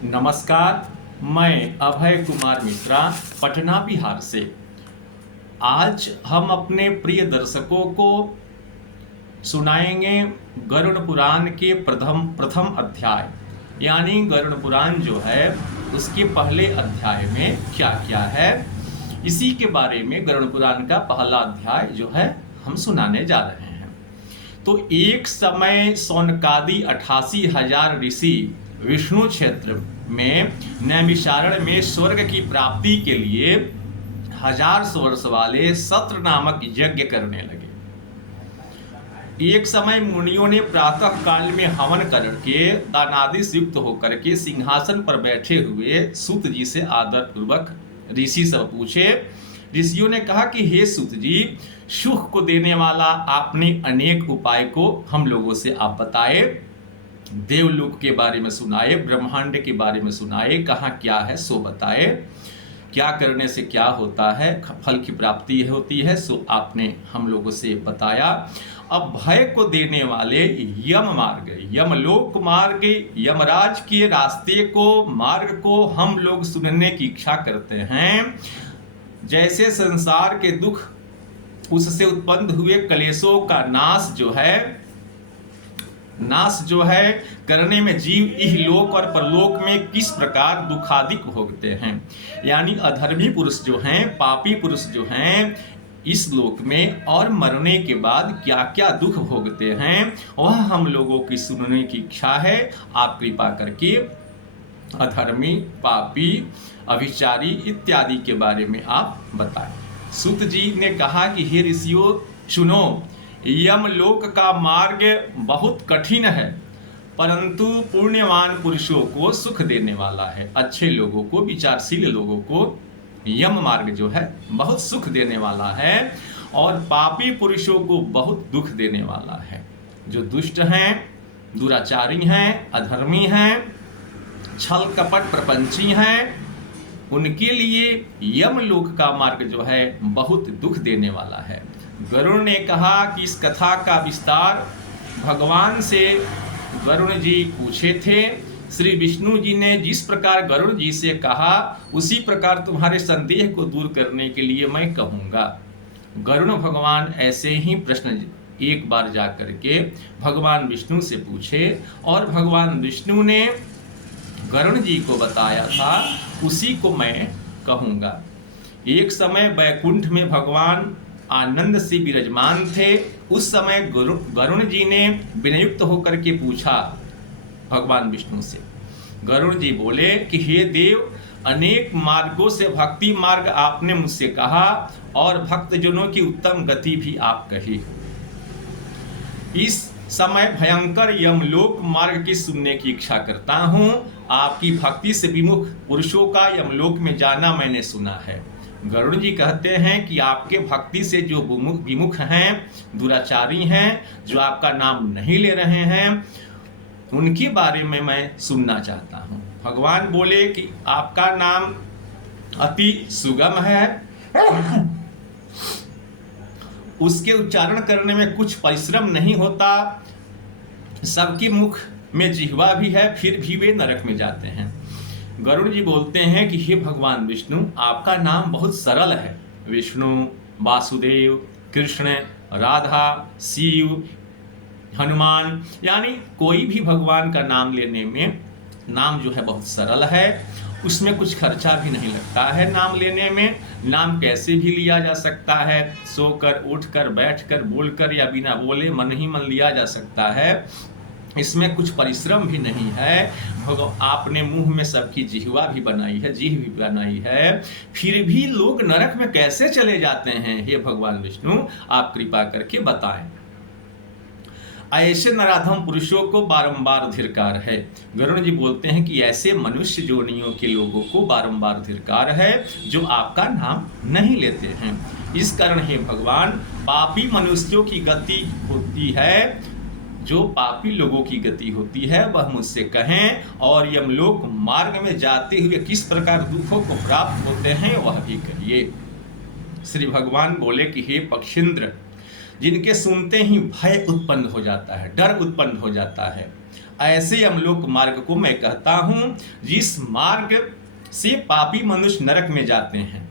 नमस्कार, मैं अभय कुमार मिश्रा पटना बिहार से। आज हम अपने प्रिय दर्शकों को सुनाएंगे गरुड़ पुराण के प्रथम प्रथम अध्याय, यानी गरुड़ पुराण जो है उसके पहले अध्याय में क्या क्या है, इसी के बारे में गरुड़ पुराण का पहला अध्याय जो है हम सुनाने जा रहे हैं। तो एक समय सौनकादि 88,000 ऋषि विष्णु क्षेत्र में नैमिषारण्य में स्वर्ग की प्राप्ति के लिए 1000 वर्ष वाले सत्र नामक यज्ञ करने लगे। एक समय मुनियों ने प्रातः काल में हवन करके दानादि से युक्त होकर के सिंहासन पर बैठे हुए सूत जी से आदर पूर्वक ऋषि सब पूछे। ऋषियों ने कहा कि हे सूत जी, सुख को देने वाला आपने अनेक उपाय को हम लोगों से आप बताए, देवलोक के बारे में सुनाए, ब्रह्मांड के बारे में सुनाए, कहाँ क्या है सो बताए, क्या करने से क्या होता है, फल की प्राप्ति होती है सो आपने हम लोगों से बताया। अब भय को देने वाले यम मार्ग, यमलोक मार्ग, यमराज के रास्ते को, मार्ग को हम लोग सुनने की इच्छा करते हैं। जैसे संसार के दुख, उससे उत्पन्न हुए कलेशों का नाश जो है करने में जीव इहलोक और परलोक में किस प्रकार दुखादिक भोगते हैं, यानी अधर्मी पुरुष जो हैं, पापी पुरुष जो हैं, इस लोक में और मरने के बाद क्या क्या दुख भोगते हैं, वह हम लोगों की सुनने की इच्छा है। आप कृपा करके अधर्मी, पापी, अभिचारी इत्यादि के बारे में आप बताएं। सूत जी ने कहा कि हे ऋषियों सुनो, यमलोक का मार्ग बहुत कठिन है, परंतु पुण्यवान पुरुषों को सुख देने वाला है। अच्छे लोगों को, विचारशील लोगों को यम मार्ग जो है बहुत सुख देने वाला है, और पापी पुरुषों को बहुत दुख देने वाला है। जो दुष्ट हैं, दुराचारी हैं, अधर्मी हैं, छल कपट प्रपंची हैं, उनके लिए यमलोक का मार्ग जो है बहुत दुख देने वाला है। गरुड़ ने कहा कि इस कथा का विस्तार भगवान से गरुड़ जी पूछे थे। श्री विष्णु जी ने जिस प्रकार गरुड़ जी से कहा, उसी प्रकार तुम्हारे संदेह को दूर करने के लिए मैं कहूँगा। गरुड़ भगवान ऐसे ही प्रश्न एक बार जा करके भगवान विष्णु से पूछे, और भगवान विष्णु ने गरुड़ जी को बताया था, उसी को मैं कहूँगा। एक समय वैकुंठ में भगवान आनंद से विराजमान थे। उस समय गरुड़ जी ने विनयुक्त होकर के पूछा भगवान विष्णु से। गरुड़ जी बोले कि हे देव, अनेक मार्गों से भक्ति मार्ग आपने मुझसे कहा, और भक्तजनों की उत्तम गति भी आप कही। इस समय भयंकर यमलोक मार्ग की सुनने की इच्छा करता हूँ। आपकी भक्ति से विमुख पुरुषों का यमलोक में जाना मैंने सुना है। गरुड़ जी कहते हैं कि आपके भक्ति से जो विमुख हैं, दुराचारी हैं, जो आपका नाम नहीं ले रहे हैं, उनके बारे में मैं सुनना चाहता हूँ। भगवान बोले कि आपका नाम अति सुगम है, उसके उच्चारण करने में कुछ परिश्रम नहीं होता, सबके मुख में जिह्वा भी है, फिर भी वे नरक में जाते हैं। गरुड़ जी बोलते हैं कि हे भगवान विष्णु, आपका नाम बहुत सरल है। विष्णु, वासुदेव, कृष्ण, राधा, शिव, हनुमान, यानी कोई भी भगवान का नाम लेने में नाम जो है बहुत सरल है, उसमें कुछ खर्चा भी नहीं लगता है। नाम लेने में नाम कैसे भी लिया जा सकता है, सोकर, उठकर, बैठकर, बोलकर या बिना बोले मन ही मन लिया जा सकता है। इसमें कुछ परिश्रम भी नहीं है। आपने मुंह में सबकी जिह्वा भी बनाई है, जीभ भी बनाई है, फिर भी लोग नरक में कैसे चले जाते हैं? हे भगवान विष्णु, आप कृपा करके बताएं। ऐसे नराधम पुरुषों को बारंबार धिक्कार है। गरुड़ जी बोलते हैं कि ऐसे मनुष्य जोनियों के लोगों को बारंबार धिक्कार है जो आपका नाम नहीं लेते हैं। इस कारण हे भगवान, पापी मनुष्यों की गति होती है, जो पापी लोगों की गति होती है वह मुझसे कहें, और यमलोक मार्ग में जाते हुए किस प्रकार दुखों को प्राप्त होते हैं वह भी कहिए। श्री भगवान बोले कि हे पक्षींद्र, जिनके सुनते ही भय उत्पन्न हो जाता है, डर उत्पन्न हो जाता है, ऐसे यमलोक मार्ग को मैं कहता हूं जिस मार्ग से पापी मनुष्य नरक में जाते हैं।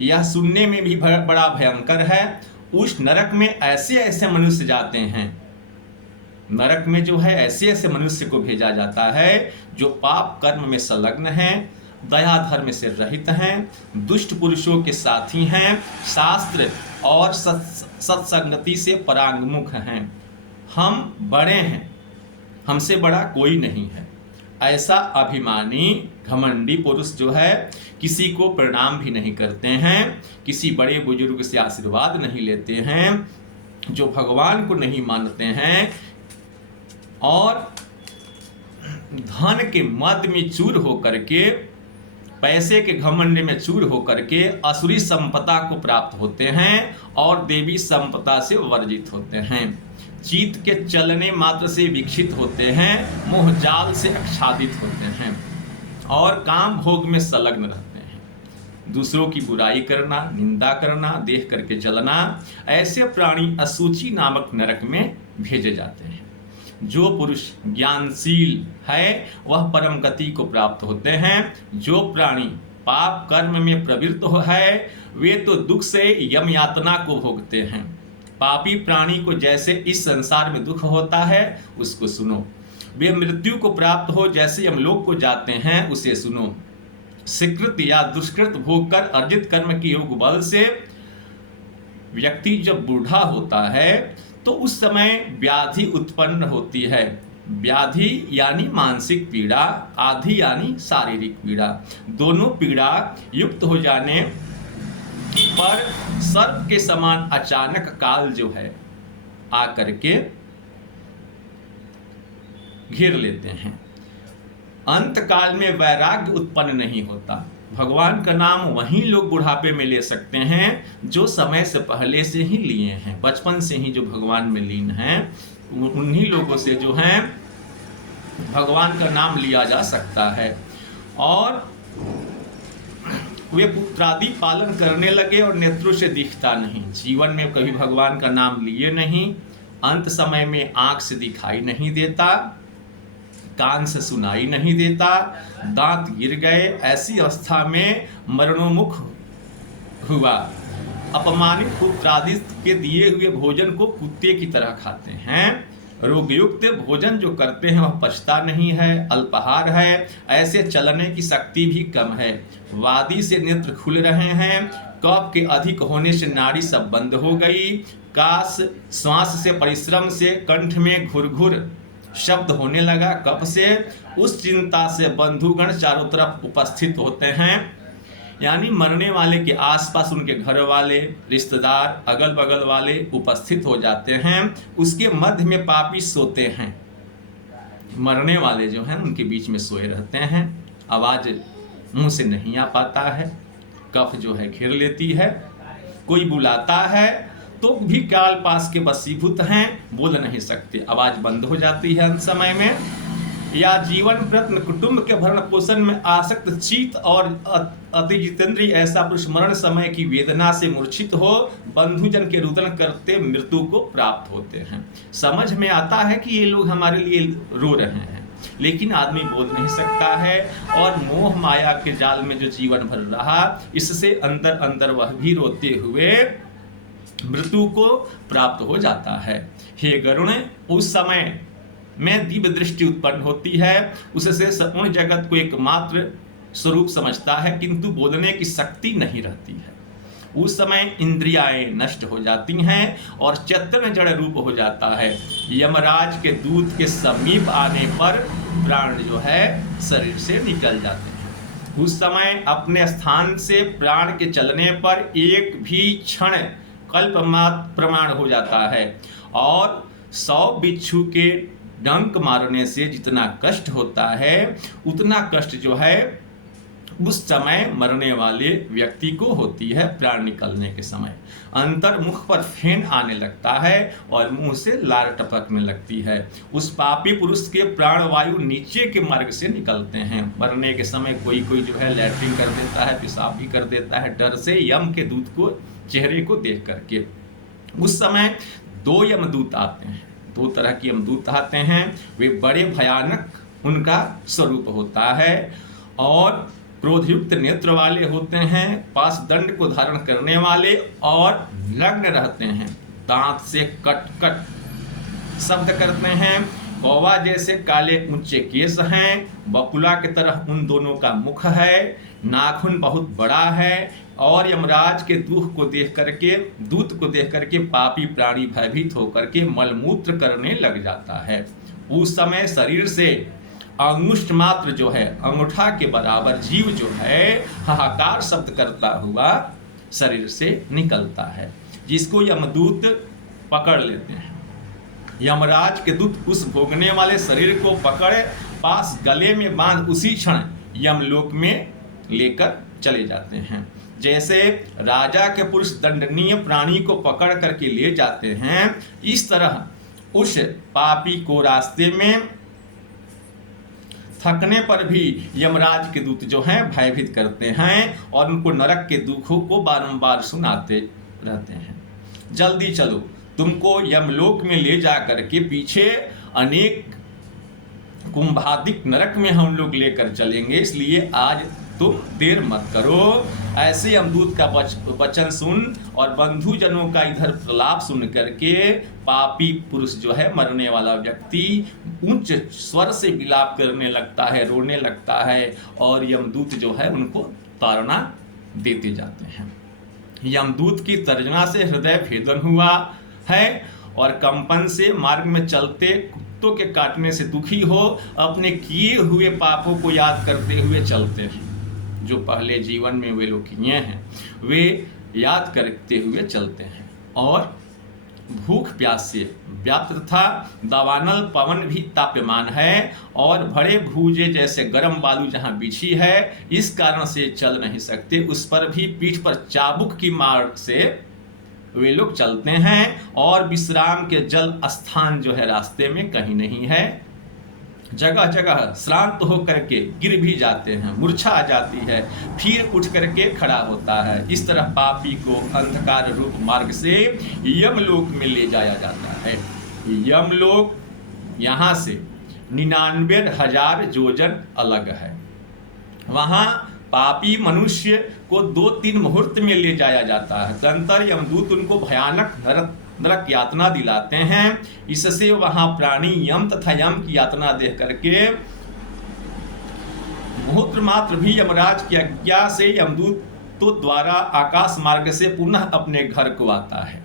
यह सुनने में भी बड़ा भयंकर है। उस नरक में ऐसे ऐसे मनुष्य जाते हैं, नरक में जो है ऐसे ऐसे मनुष्य को भेजा जाता है जो पाप कर्म में संलग्न हैं, दया धर्म से रहित हैं, दुष्ट पुरुषों के साथी हैं, शास्त्र और सत्संगति से परांगमुख हैं। हम बड़े हैं, हमसे बड़ा कोई नहीं है, ऐसा अभिमानी घमंडी पुरुष जो है किसी को प्रणाम भी नहीं करते हैं, किसी बड़े बुजुर्ग से आशीर्वाद नहीं लेते हैं, जो भगवान को नहीं मानते हैं और धन के मद में चूर होकर के, पैसे के घमंड में चूर होकर के असुरी संपदा को प्राप्त होते हैं और देवी संपदा से वर्जित होते हैं, चित्त के चलने मात्र से विकसित होते हैं, मोह जाल से आच्छादित होते हैं और काम भोग में संलग्न रहते हैं। दूसरों की बुराई करना, निंदा करना, देख करके जलना, ऐसे प्राणी असूची नामक नरक में भेजे जाते हैं। जो पुरुष ज्ञानशील है वह परम गति को प्राप्त होते हैं। जो प्राणी पाप कर्म में प्रवृत्त है वे तो दुख से यम यातना को भोगते हैं। पापी प्राणी को जैसे इस संसार में दुख होता है उसको सुनो, वे मृत्यु को प्राप्त हो जैसे यमलोक को जाते हैं उसे सुनो। सुकृत या दुष्कृत भोग कर अर्जित कर्म के योग बल से व्यक्ति जब बूढ़ा होता है तो उस समय व्याधि उत्पन्न होती है। व्याधि यानी मानसिक पीड़ा, आधि यानी शारीरिक पीड़ा। दोनों पीड़ा युक्त हो जाने पर सर्प के समान अचानक काल जो है आकर के घेर लेते हैं। अंत काल में वैराग्य उत्पन्न नहीं होता। भगवान का नाम वही लोग बुढ़ापे में ले सकते हैं जो समय से पहले से ही लिए हैं, बचपन से ही जो भगवान में लीन हैं, उन्हीं लोगों से जो हैं भगवान का नाम लिया जा सकता है। और वे पुत्रादि पालन करने लगे और नेत्रों से दिखता नहीं, जीवन में कभी भगवान का नाम लिए नहीं, अंत समय में आंख से दिखाई नहीं देता, कान से सुनाई नहीं देता, दांत गिर गए, ऐसी अवस्था में मरणोन्मुख हुआ। अपमानित पुत्रादि के दिए हुए भोजन को कुत्ते की तरह खाते हैं। रोगयुक्त भोजन जो करते हैं वह पचता नहीं है, अल्पाहार है, ऐसे चलने की शक्ति भी कम है। वादी से नेत्र खुल रहे हैं, कफ के अधिक होने से नाड़ी सब बंद हो गई, काश श्वास से परिश्रम से कंठ में घुरघुर शब्द होने लगा, कफ से। उस चिंता से बंधुगण चारों तरफ उपस्थित होते हैं, यानी मरने वाले के आसपास उनके घर वाले, रिश्तेदार, अगल बगल वाले उपस्थित हो जाते हैं। उसके मध्य में पापी सोते हैं, मरने वाले जो हैं उनके बीच में सोए रहते हैं। आवाज मुंह से नहीं आ पाता है, कफ जो है घेर लेती है, कोई बुलाता है तो भी काल पास के वशीभूत हैं, बोल नहीं सकते, आवाज बंद हो जाती है अंत समय में। या जीवन प्रत्न कुटुंब के भरण पोषण में आसक्त चित और अति जितेंद्रिय ऐसा पुरुष मरण समय की वेदना से मूर्छित हो बंधुजन के रुदन करते मृत्यु को प्राप्त होते हैं। समझ में आता है कि ये लोग हमारे लिए रो रहे हैं, लेकिन आदमी बोल नहीं सकता है और मोह माया के जाल में जो जीवन भर रहा, इससे अंदर अंदर वह भी रोते हुए मृत्यु को प्राप्त हो जाता है। हे गरुण, उस समय में दिव्य दृष्टि उत्पन्न होती है, उससे संपूर्ण जगत को एकमात्र स्वरूप समझता है, किंतु बोलने की शक्ति नहीं रहती है। उस समय इंद्रियाएं नष्ट हो जाती हैं और चैतन्य जड़ रूप हो जाता है। यमराज के दूत के समीप आने पर प्राण जो है शरीर से निकल जाते हैं। उस समय अपने स्थान से प्राण के चलने पर एक भी क्षण कल्पमात्र प्रमाण हो जाता है और 100 बिच्छू के डंक मारने से जितना कष्ट होता है उतना कष्ट जो है उस समय मरने वाले व्यक्ति को होती है। प्राण निकलने के समय अंतर मुख पर फेन आने लगता है और मुंह से लार टपकने लगती है। उस पापी पुरुष के प्राण वायु नीचे के मार्ग से निकलते हैं। मरने के समय कोई कोई जो है लैट्रिन कर देता है, पेशाब भी कर देता है, डर से यम के दूत को चेहरे को देख करके। उस समय 2 यमदूत आते हैं, दो तरह के यमदूत आते हैं। वे बड़े भयानक उनका स्वरूप होता है और क्रोधयुक्त नेत्र वाले होते हैं, पास दंड को धारण करने वाले और नग्न रहते हैं, दांत से कट कट शब्द करते हैं, कौवा जैसे काले ऊंचे केस हैं, बकुला की तरह उन दोनों का मुख है, नाखून बहुत बड़ा है और यमराज के दूत को देख करके पापी प्राणी भयभीत होकर के मलमूत्र करने लग जाता है। उस समय शरीर से अंगुष्ठ मात्र जो है, अंगूठा के बराबर जीव जो है हाहाकार शब्द करता हुआ शरीर से निकलता है, जिसको यमदूत पकड़ लेते हैं। यमराज के दूत उस भोगने वाले शरीर को पकड़ पास गले में बांध उसी क्षण यमलोक में लेकर चले जाते हैं। जैसे राजा के पुरुष दंडनीय प्राणी को पकड़ करके ले जाते हैं, इस तरह उस पापी को रास्ते में थकने पर भी यमराज के दूत जो हैं भयभीत करते हैं और उनको नरक के दुखों को बारंबार सुनाते रहते हैं। जल्दी चलो, तुमको यमलोक में ले जा करके पीछे अनेक कुंभादिक नरक में हम लोग लेकर चलेंगे, इसलिए आज तुम देर मत करो। ऐसे यमदूत का वचन सुन और बंधुजनों का इधर प्रलाप सुन करके पापी पुरुष जो है, मरने वाला व्यक्ति उच्च स्वर से विलाप करने लगता है, रोने लगता है और यमदूत जो है उनको ताड़ना देते जाते हैं। यमदूत की तर्जना से हृदय भेदन हुआ है और कंपन से मार्ग में चलते कुत्तों के काटने से दुखी हो अपने किए हुए पापों को याद करते हुए चलते हैं। जो पहले जीवन में वे लोग किए हैं वे याद करते हुए चलते हैं और भूख प्यास से व्याप्त तथा दावानल पवन भी ताप्यमान है और भरे भूजे जैसे गर्म बालू जहाँ बिछी है, इस कारण से चल नहीं सकते, उस पर भी पीठ पर चाबुक की मार से वे लोग चलते हैं और विश्राम के जल स्थान जो है रास्ते में कहीं नहीं है। जगह जगह श्रांत होकर के गिर भी जाते हैं, मूर्छा आ जाती है, फिर उठ करके खड़ा होता है। इस तरह पापी को अंधकार रूप मार्ग से यमलोक में ले जाया जाता है। यमलोक यहाँ से 99,000 योजन अलग है। वहाँ पापी मनुष्य को 2-3 मुहूर्त में ले जाया जाता है। तदंतर यमदूत उनको भयानक नरक यातना दिलाते हैं। इससे वहां प्राणी यम तथा यम की यातना देख करके मुहूर्त मात्र भी यमराज की आज्ञा से यमदूत तो द्वारा आकाश मार्ग से पुनः अपने घर को आता है।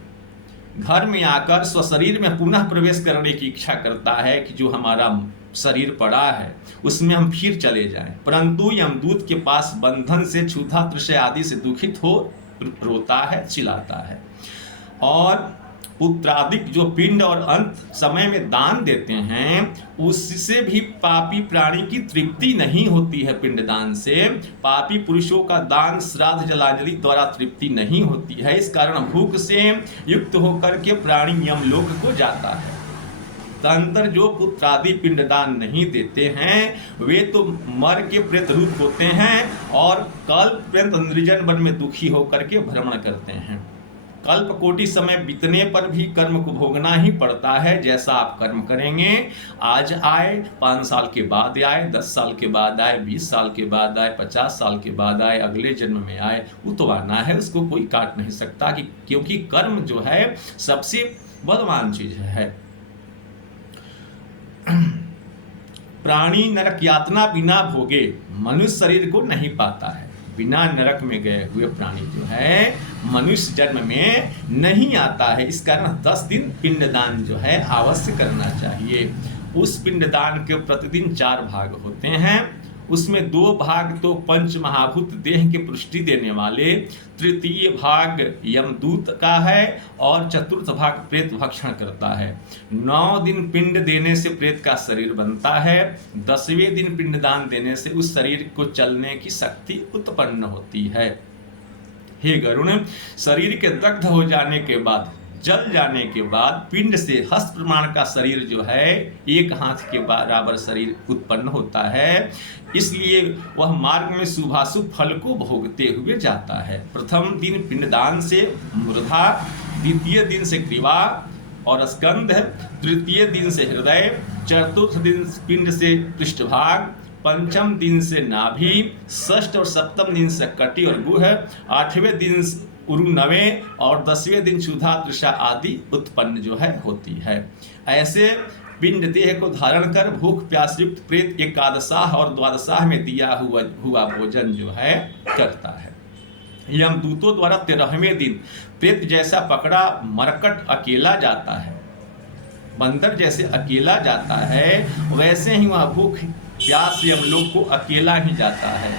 घर में आकर स्वशरीर में पुनः प्रवेश करने की इच्छा करता है कि जो हमारा शरीर पड़ा है उसमें हम फिर चले जाएं, परंतु यमदूत के पास बंधन से क्षुधा तृष्णा आदि से दुखित हो रोता है, चिल्लाता है और पुत्रादिक जो पिंड और अंत समय में दान देते हैं उससे भी पापी प्राणी की तृप्ति नहीं होती है। पिंडदान से पापी पुरुषों का दान श्राद्ध जलांजलि द्वारा तृप्ति नहीं होती है। इस कारण भूख से युक्त होकर के प्राणी यमलोक को जाता है। तदंतर जो पुत्रादि पिंडदान नहीं देते हैं वे तो मर के प्रेत रूप होते हैं और कल्प पर्यंत निर्जन वन में दुखी होकर के भ्रमण करते हैं। कल्प कोटि समय बीतने पर भी कर्म को भोगना ही पड़ता है। जैसा आप कर्म करेंगे, आज आए, 5 साल के बाद आए, 10 साल के बाद आए, 20 साल के बाद आए, 50 साल के बाद आए, अगले जन्म में आए, वो तो आना है, उसको कोई काट नहीं सकता क्योंकि कर्म जो है सबसे बलवान चीज है। प्राणी नरक यातना बिना भोगे मनुष्य शरीर को नहीं पाता है। बिना नरक में गए हुए प्राणी जो है मनुष्य जन्म में नहीं आता है। इस कारण 10 दिन पिंडदान जो है अवश्य करना चाहिए। उस पिंडदान के प्रतिदिन 4 भाग होते हैं। उसमें 2 भाग तो पंच महाभूत देह के पुष्टि देने वाले, तृतीय भाग यमदूत का है और चतुर्थ भाग प्रेत भक्षण करता है। 9 दिन पिंड देने से प्रेत का शरीर बनता है। 10वें दिन पिंडदान देने से उस शरीर को चलने की शक्ति उत्पन्न होती है। हे गरुण, शरीर के दग्ध हो जाने के बाद, जल जाने के बाद पिंड से हस्त प्रमाण का शरीर जो है 1 हाथ के बराबर शरीर उत्पन्न होता है। इसलिए वह मार्ग में शुभाशुभ फल को भोगते हुए जाता है। प्रथम दिन पिंडदान से मूर्धा, द्वितीय दिन से ग्रीवा, और स्कंध, तृतीय दिन से हृदय, चतुर्थ दिन पिंड से पृष्ठभाग, पंचम दिन से नाभि, षष्ठ और सप्तम दिन से कटी और गुह, आठवें दिन उरुनवे और 10वें दिन क्षुधा तृषा आदि उत्पन्न जो है होती है। ऐसे पिंड देह को धारण कर भूख प्यास युक्त प्रेत एकादशाह और द्वादशाह में दिया हुआ भोजन जो है करता है। यमदूतों द्वारा 13वें दिन प्रेत जैसा पकड़ा मरकट अकेला जाता है, बंदर जैसे अकेला जाता है, वैसे ही वह भूख प्यास यमलोक को अकेला ही जाता है।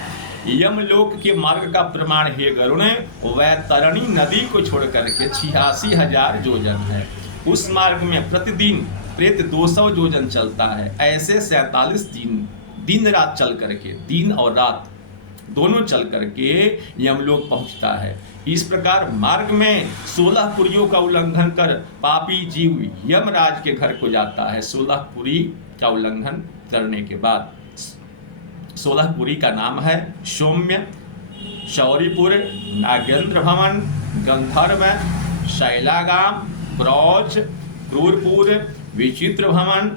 यमलोक के मार्ग का प्रमाण हे गरुण, वैतरणी नदी को छोड़ करके 86,000 योजन है। उस मार्ग में प्रतिदिन प्रेत 200 योजन चलता है। ऐसे 47 दिन रात चल करके, दिन और रात दोनों चल करके यमलोक पहुंचता है। इस प्रकार मार्ग में 16 पुरियों का उल्लंघन कर पापी जीव यमराज के घर को जाता है। 16 पुरी का उल्लंघन करने के बाद 16 पुरी का नाम है सौम्य, शौरीपुर, नागेंद्र भवन, गंधर्व, शैलागाम, ब्रौज, क्रूरपुर, विचित्र भवन,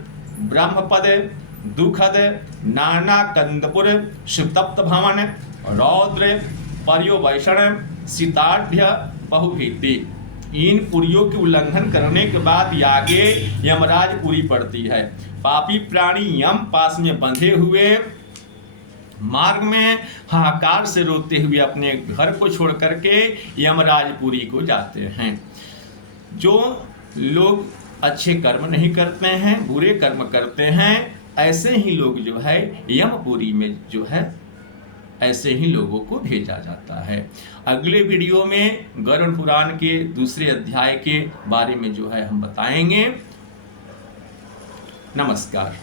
ब्रह्मपद, दुखद, नाना कंदपुर, सुतप्त भवन, रौद्र, पर्योवैषण, सीताढ़, बहुभीति। इन पुरियों के उल्लंघन करने के बाद आगे यमराज पुरी पड़ती है। पापी प्राणी यम पास में बंधे हुए मार्ग में हाहाकार से रोते हुए अपने घर को छोड़ करके यमराजपुरी को जाते हैं। जो लोग अच्छे कर्म नहीं करते हैं, बुरे कर्म करते हैं, ऐसे ही लोग जो है यमपुरी में जो है ऐसे ही लोगों को भेजा जाता है। अगले वीडियो में गरुड़ पुराण के दूसरे अध्याय के बारे में जो है हम बताएंगे। नमस्कार।